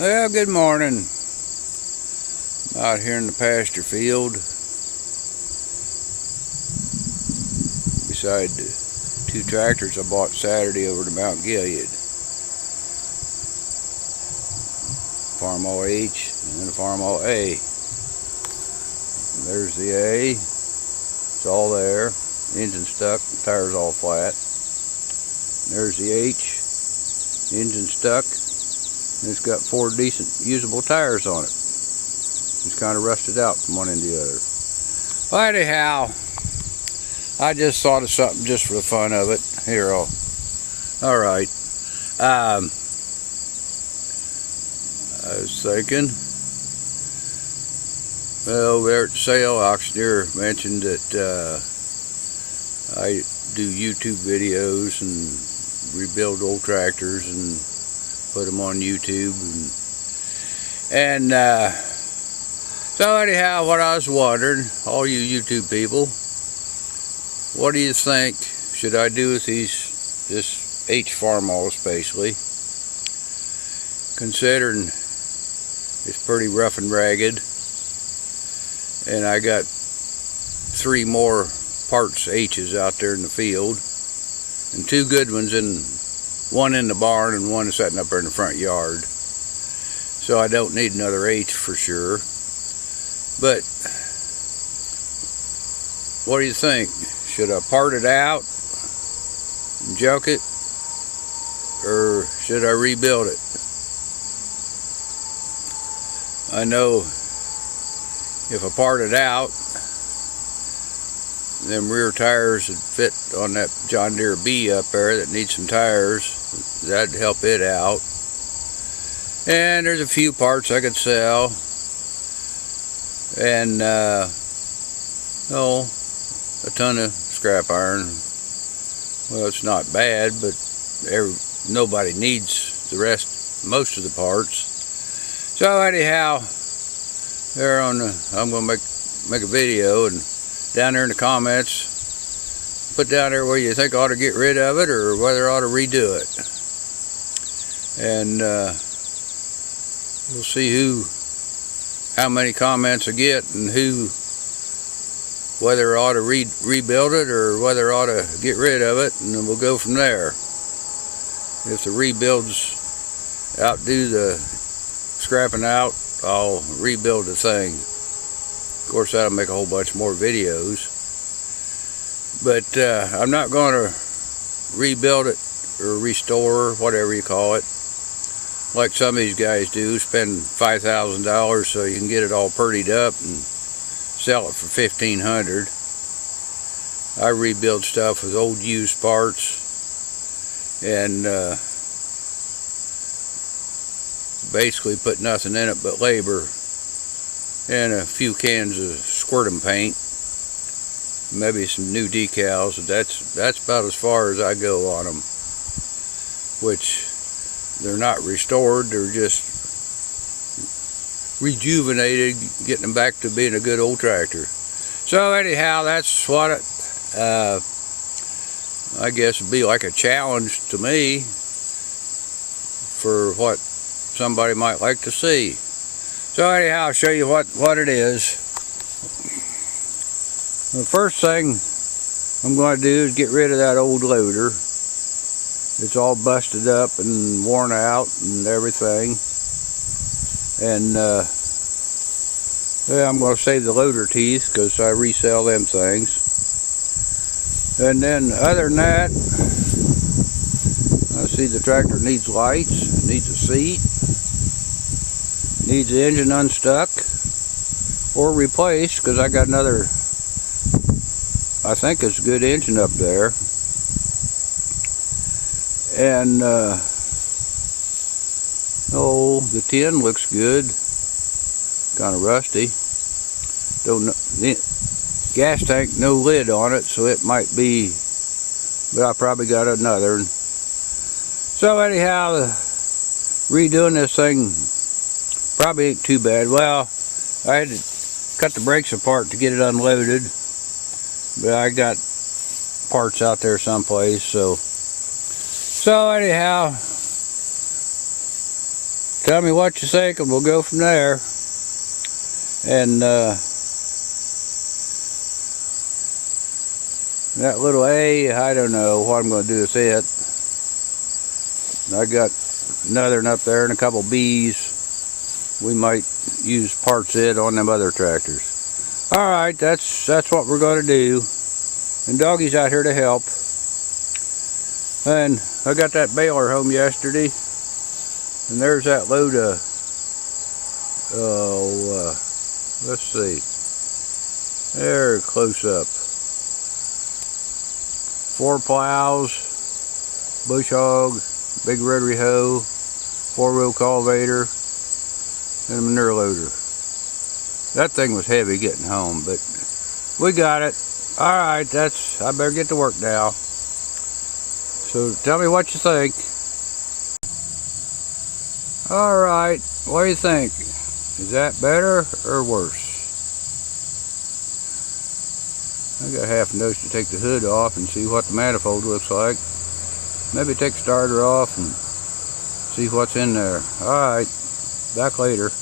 Well, good morning. Out here in the pasture field beside the two tractors I bought Saturday over to Mount Gilead. Farmall H and the Farmall A. There's the A. It's all there. Engine stuck, tires all flat. There's the H. Engine stuck. And it's got 4 decent usable tires on it. It's kind of rusted out from one end to the other. Well, anyhow, I just thought of something just for the fun of it. Here, alright. I was thinking, well, there at the sale, auctioneer mentioned that I do YouTube videos and rebuild old tractors and put them on YouTube. And so anyhow, what I was wondering, all you YouTube people, what do you think should I do with this H Farmall especially, considering it's pretty rough and ragged, and I got 3 more parts H's out there in the field, and 2 good ones, one in the barn and one sitting up there in the front yard. So I don't need another H for sure. But what do you think? Should I part it out and junk it, or should I rebuild it? I know if I part it out, them rear tires would fit on that John Deere B up there that needs some tires. That'd help it out. And there's a few parts I could sell. And a ton of scrap iron. Well, it's not bad, but nobody needs the rest, most of the parts. So anyhow, I'm gonna make a video, and down there in the comments, put down there where you think I ought to get rid of it or whether I ought to redo it. And we'll see how many comments I get, and whether I ought to rebuild it or whether I ought to get rid of it, and then we'll go from there. If the rebuilds outdo the scrapping out, I'll rebuild the thing. Of course, that'll make a whole bunch more videos. But I'm not going to rebuild it or restore, whatever you call it, like some of these guys do. Spend $5,000 so you can get it all purdied up and sell it for $1,500. I rebuild stuff with old used parts and basically put nothing in it but labor and a few cans of squirtum paint, maybe some new decals. That's about as far as I go on them, which they're not restored, they're just rejuvenated, getting them back to being a good old tractor. So anyhow, that's what I guess would be like a challenge to me for what somebody might like to see. So anyhow, I'll show you what it is. The first thing I'm going to do is get rid of that old loader. It's all busted up and worn out and everything. And yeah, I'm going to save the loader teeth because I resell them things. And then other than that, I see the tractor needs lights, needs a seat, needs the engine unstuck or replaced, because I got another, I think it's a good engine up there. And the tin looks good, kind of rusty. Don't know, gas tank, no lid on it, so it might be, but I probably got another. So anyhow, redoing this thing probably ain't too bad. Well, I had to cut the brakes apart to get it unloaded, but I got parts out there someplace. So anyhow, tell me what you think and we'll go from there. And that little A, I don't know what I'm going to do with it. I got another up there and a couple B's. We might use parts of it on them other tractors. Alright, that's what we're going to do. And Doggy's out here to help. And I got that baler home yesterday. And there's that load of, let's see. There, close up. 4 plows, bush hog, big rotary hoe, 4-wheel cultivator, and a manure loader. That thing was heavy getting home, but we got it. Alright, I better get to work now. So tell me what you think. Alright, what do you think? Is that better or worse? I got half a nose to take the hood off and see what the manifold looks like. Maybe take the starter off and see what's in there. Alright, back later.